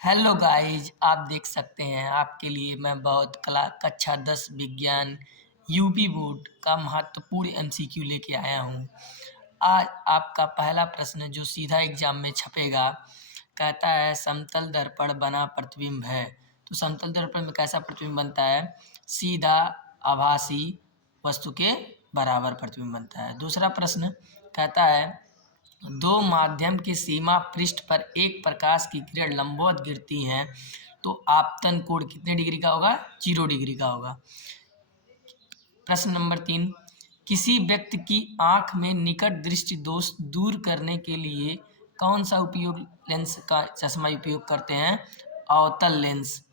Hello guys, आप देख सकते हैं आपके लिए मैं बहुत कक्षा 10 विज्ञान यूपी बोर्ड का महत्वपूर्ण एमसीक्यू लेके आया हूँ। आज आपका पहला प्रश्न जो सीधा एग्जाम में छपेगा कहता है समतल दर्पण बना प्रतिबिंब है। तो समतल दर्पण में कैसा प्रतिबिंब बनता है? सीधा आभासी वस्तु के बराबर प्रतिबिंब बनता है। दूसरा प्रश्न कहता है दो माध्यम की सीमा पृष्ठ पर एक प्रकाश की किरण लंबवत गिरती हैं तो आपतन कोण कितने डिग्री का होगा? 0 डिग्री का होगा। प्रश्न नंबर 3, किसी व्यक्ति की आंख में निकट दृष्टि दोष दूर करने के लिए कौन सा उपयोग लेंस का चश्मा उपयोग करते हैं? अवतल लेंस।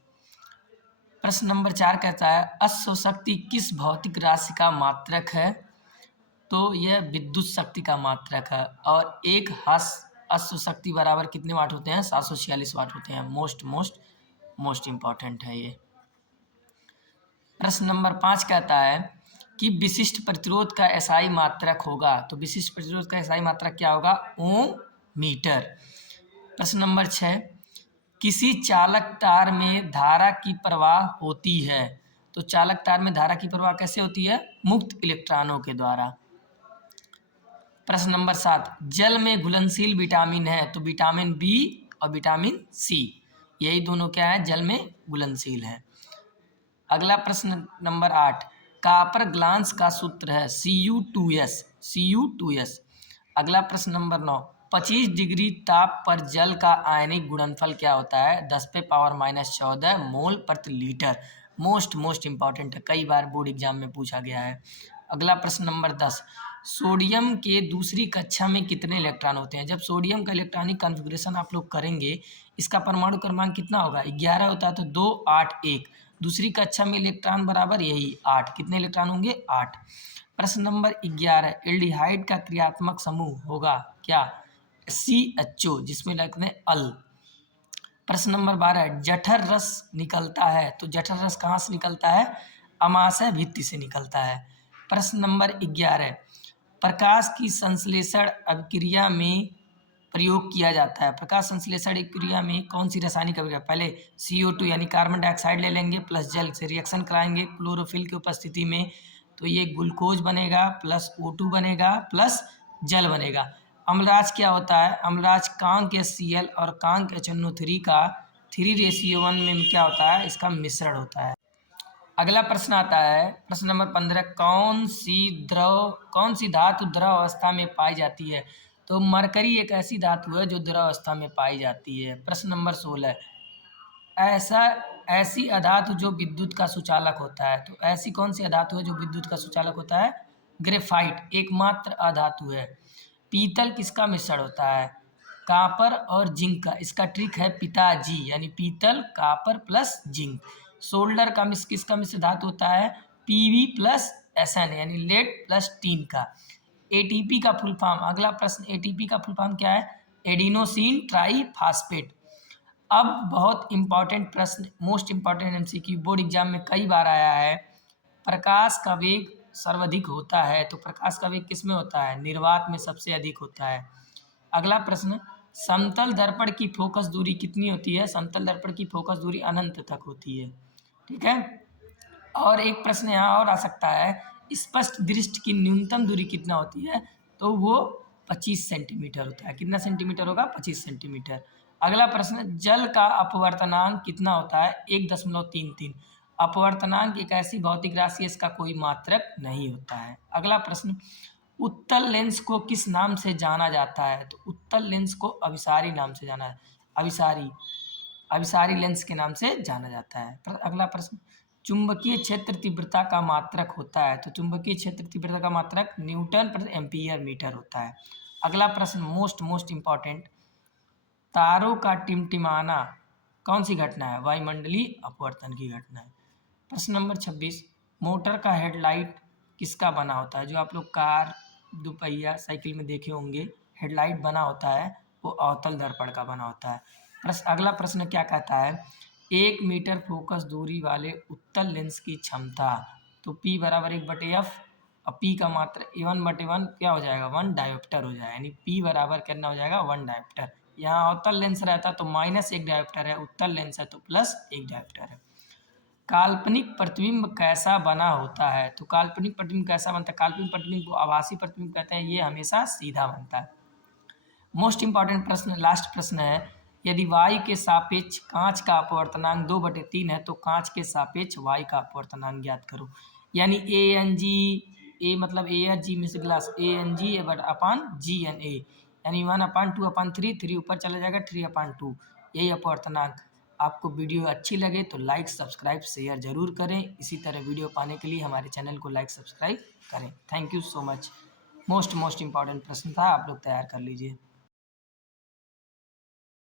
प्रश्न नंबर 4 कहता है अश्व शक्ति किस भौतिक राशि का मात्रक है? तो यह विद्युत शक्ति का मात्रक है। और एक अश्व शक्ति बराबर कितने वाट होते हैं? 746 वाट होते हैं। मोस्ट इम्पॉर्टेंट है ये। प्रश्न नंबर 5 कहता है कि विशिष्ट प्रतिरोध का एसआई मात्रक होगा। तो विशिष्ट प्रतिरोध का एसआई मात्रक क्या होगा? ओम मीटर। प्रश्न नंबर 6, किसी चालक तार में धारा की प्रवाह होती है। तो चालक तार में धारा की प्रवाह कैसे होती है? मुक्त इलेक्ट्रॉनों के द्वारा। प्रश्न नंबर 7, जल में घुलनशील विटामिन है। तो विटामिन बी और विटामिन सी, यही दोनों क्या है? जल में घुलनशील है। अगला प्रश्न नंबर 8, कॉपर ग्लास का सूत्र है Cu2S। अगला प्रश्न नंबर 9, 25 डिग्री ताप पर जल का आयनिक गुणनफल क्या होता है? 10⁻⁻14 मोल प्रति लीटर। मोस्ट इंपॉर्टेंट है, कई बार बोर्ड एग्जाम में पूछा गया है। अगला प्रश्न नंबर 10, सोडियम के दूसरी कक्षा में कितने इलेक्ट्रॉन होते हैं? जब सोडियम का इलेक्ट्रॉनिक कॉन्फ़िगरेशन आप लोग करेंगे, इसका परमाणु क्रमांक कितना होगा? 11 होता है, तो 2 8 1। दूसरी कक्षा में इलेक्ट्रॉन बराबर यही 8। कितने इलेक्ट्रॉन होंगे? 8। प्रश्न नंबर 11, एल्डिहाइड का क्रियात्मक समूह होगा क्या? CHO, जिसमें लिखते हैं अल। प्रश्न नंबर 12, जठर रस निकलता है। तो जठर रस कहाँ से निकलता है? अमाशय भित्ति से निकलता है। प्रश्न नंबर 11, प्रकाश की संश्लेषण अभिक्रिया में प्रयोग किया जाता है। प्रकाश संश्लेषण अभिक्रिया में कौन सी रासायनिक अभिक्रिया? पहले CO2 यानी कार्बन डाइऑक्साइड ले लेंगे, प्लस जल से रिएक्शन कराएंगे क्लोरोफिल की उपस्थिति में, तो ये ग्लूकोज बनेगा, प्लस O2 बनेगा, प्लस जल बनेगा। अम्लराज क्या होता है? अम्लराज कांक HCl और कांक HNO3 का 3:1 में क्या होता है? इसका मिश्रण होता है। अगला प्रश्न आता है प्रश्न नंबर 15, कौन सी धातु द्रव अवस्था में पाई जाती है? तो मरकरी एक ऐसी धातु है जो द्रव अवस्था में पाई जाती है। प्रश्न नंबर 16, ऐसी अधातु जो विद्युत का सुचालक होता है। तो ऐसी कौन सी अधातु है जो विद्युत का सुचालक होता है? ग्रेफाइट एकमात्र अधातु है। पीतल किसका मिश्रण होता है? कॉपर और जिंक का। इसका ट्रिक है पिताजी, यानी पीतल कॉपर प्लस जिंक। सोल्डर का किसका मिश्र धातु होता है? Pb प्लस Sn, यानी लेड प्लस टीन का। ATP का फुल फॉर्म, अगला प्रश्न, ATP का फुल फॉर्म क्या है? Adenosine triphosphate. अब बहुत इंपॉर्टेंट प्रश्न, most important MCQ, board exam में कई बार आया है। प्रकाश का वेग सर्वाधिक होता है, तो प्रकाश का वेग किस में होता है? निर्वात में सबसे अधिक होता है। अगला प्रश्न, समतल दर्पण की फोकस दूरी कितनी होती है? समतल दर्पण की फोकस दूरी अनंत तक होती है। ठीक है। और एक प्रश्न यहाँ और आ सकता है, स्पष्ट दृष्टि की न्यूनतम दूरी कितना होती है? तो वो 25 सेंटीमीटर होता है। कितना सेंटीमीटर होगा? 25 सेंटीमीटर। अगला प्रश्न, जल का अपवर्तनांक कितना होता है? 1.33। अपवर्तनांक एक ऐसी भौतिक राशि है, इसका कोई मात्रक नहीं होता है। अगला प्रश्न, उत्तल लेंस को किस नाम से जाना जाता है? तो उत्तल लेंस को अभिसारी नाम से जाना है। अभिसारी लेंस के नाम से जाना जाता है। अगला प्रश्न, चुंबकीय क्षेत्र तीव्रता का मात्रक होता है। तो चुंबकीय क्षेत्र तीव्रता का मात्रक न्यूटन प्रति एम्पीयर मीटर होता है। अगला प्रश्न, मोस्ट इंपॉर्टेंट, तारों का टिमटिमाना कौन सी घटना है? वायुमंडलीय अपवर्तन की घटना है। प्रश्न नंबर 26, मोटर का हेडलाइट किसका बना होता है? जो आप लोग कार, दोपहिया, साइकिल में देखे होंगे, हेडलाइट बना होता है वो अवतल दर्पण का बना होता है। अगला प्रश्न क्या कहता है? 1 मीटर फोकस दूरी वाले उत्तल लेंस की क्षमता। तो P बराबर 1/f और P का मात्रा 1/1 क्या हो जाएगा? 1 डायोप्टर हो जाएगा, यानी P बराबर कितना हो जाएगा? 1 डायोप्टर। यहाँ अवतल लेंस रहता तो माइनस एक डायोप्टर है, उत्तल लेंस है तो प्लस एक डायोप्टर है। काल्पनिक प्रतिबिंब कैसा बना होता है? तो काल्पनिक प्रतिबिंब कैसा बनता है? काल्पनिक प्रतिबिंब को आभासी प्रतिबिंब कहते हैं, ये हमेशा सीधा बनता है। मोस्ट इंपॉर्टेंट प्रश्न, लास्ट प्रश्न है, यदि y के सापेक्ष कांच का अपवर्तनांक 2/3 है तो कांच के सापेक्ष y का अपवर्तनांक ज्ञात करो। यानी ए एन जी, ए मतलब ए एच जी में से glass, A N G but upon G N A, यानी 1/2/3, 3 ऊपर चला जाएगा 3/2, यही अपवर्तनांक। आपको वीडियो अच्छी लगे तो लाइक सब्सक्राइब शेयर जरूर करें। इसी तरह वीडियो पाने के लिए हमारे चैनल को लाइक सब्सक्राइब करें। Thank you so much. Most important प्रश्न था, आप लोग तैयार कर लीजिए।